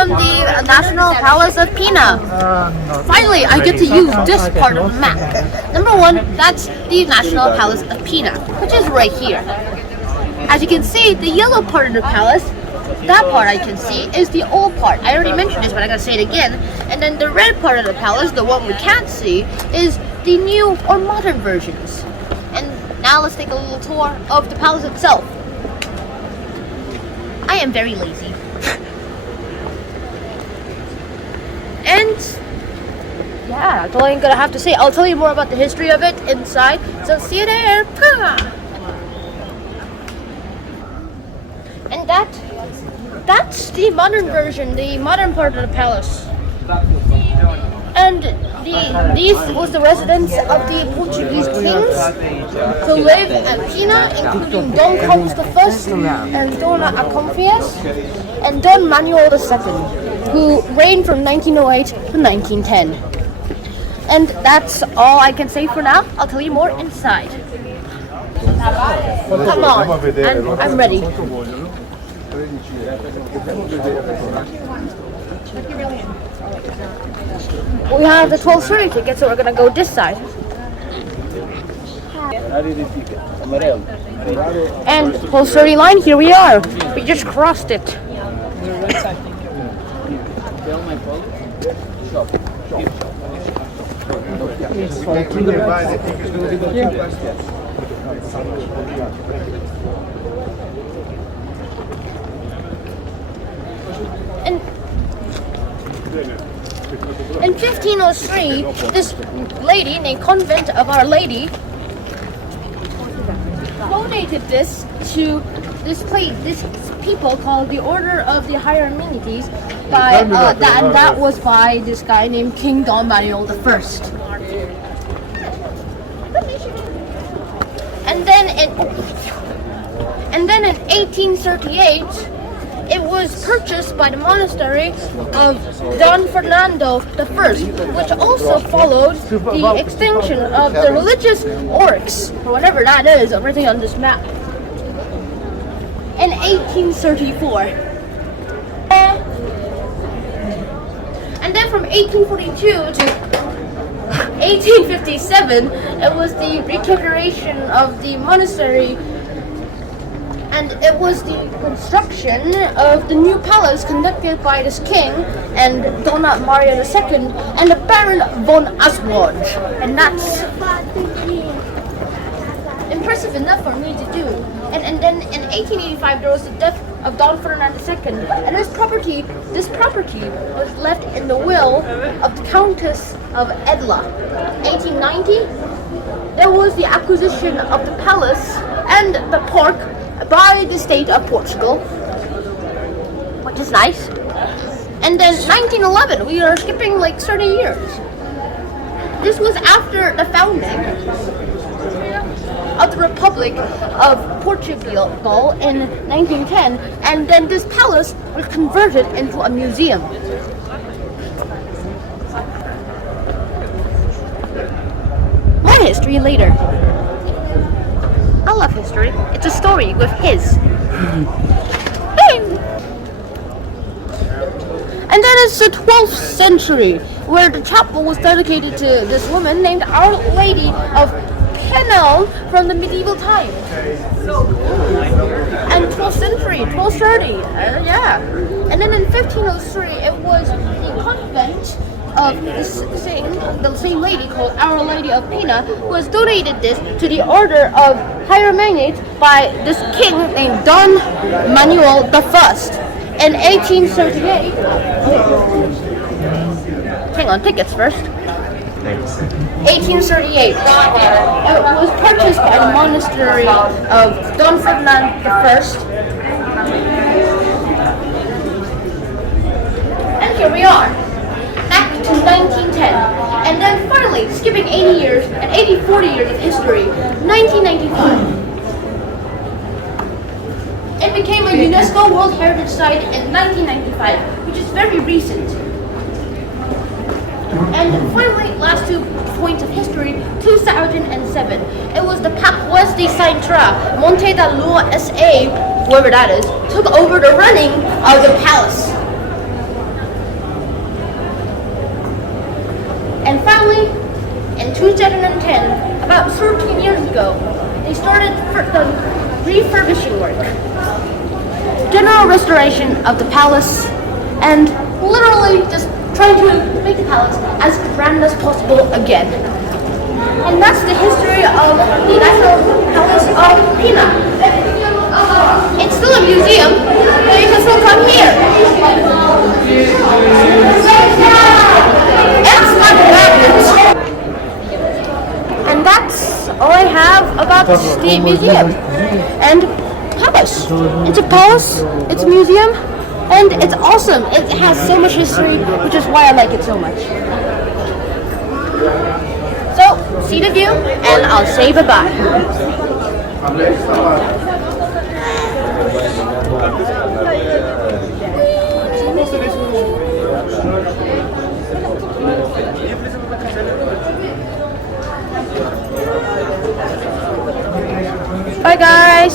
from the National Palace of Pena. Finally, I get to use this part of the map. Number one, that's the National Palace of Pena, which is right here. As you can see, the yellow part of the palace, that part I can see, is the old part. I already mentioned this, but I'm going to say it again. And then the red part of the palace, the one we can't see, is the new or modern versions. And now let's take a little tour of the palace itself. I am very lazy. And yeah, that's all I'm gonna have to say. I'll tell you more about the history of it inside. So see you there. And that's the modern version, the modern part of the palace. And these was the residence of the Portuguese kings who lived at Pena, including Don Carlos I and Dona Aconfias and Don Manuel II, who reigned from 1908 to 1910. And that's all I can say for now. I'll tell you more inside. Come on, I'm ready. We have the 12:30 ticket, so we're gonna go this side. And 12:30 line, here we are. We just crossed it. In 1503, this lady named Convent of Our Lady donated this to this people called the Order of the Higher Amenities, and that was by this guy named King Don Manuel I. And then in 1838. It was purchased by the monastery of Don Fernando I, which also followed the extinction of the religious orcs, or whatever that is, everything on this map, in 1834. And then from 1842 to 1857, it was the reconfiguration of the monastery. And it was the construction of the new palace conducted by this king and Dona Maria II and the Baron von Aswad. And that's impressive enough for me to do. And then in 1885 there was the death of Don Ferdinand II, and this property was left in the will of the Countess of Edla. 1890 there was the acquisition of the palace and the park by the state of Portugal, which is nice. And then 1911, we are skipping like 30 years. This was after the founding of the Republic of Portugal in 1910, and then this palace was converted into a museum. More history later. I love history. It's a story with his. And then it's the 12th century, where the chapel was dedicated to this woman named Our Lady of Pena from the medieval times. And 12th century, 1230, yeah. And then in 1503, it was the convent of the same lady called Our Lady of Pena, who has donated this to the Order of Higher Amenities by this king named Don Manuel I. In 1838, hang on, tickets first. 1838, it was purchased by the monastery of Don Ferdinand I. And here we are. To 1910, and then finally, skipping 80 years and 40 years of history, 1995. It became a UNESCO World Heritage Site in 1995, which is very recent. And finally, last 2 points of history, 2007. It was the Papuas de SINTRA, Monte da Lua SA, whoever that is, took over the running of the palace. 2010, about 13 years ago, they started the refurbishing work, general restoration of the palace, and literally just trying to make the palace as grand as possible again. And that's the history of the National Palace of Pena. It's still a museum, but you can still come here. It's not bad. And that's all I have about the State Museum and palace. It's a palace, it's a museum, and it's awesome. It has so much history, which is why I like it so much. So, see the view, and I'll say bye-bye. Bye guys!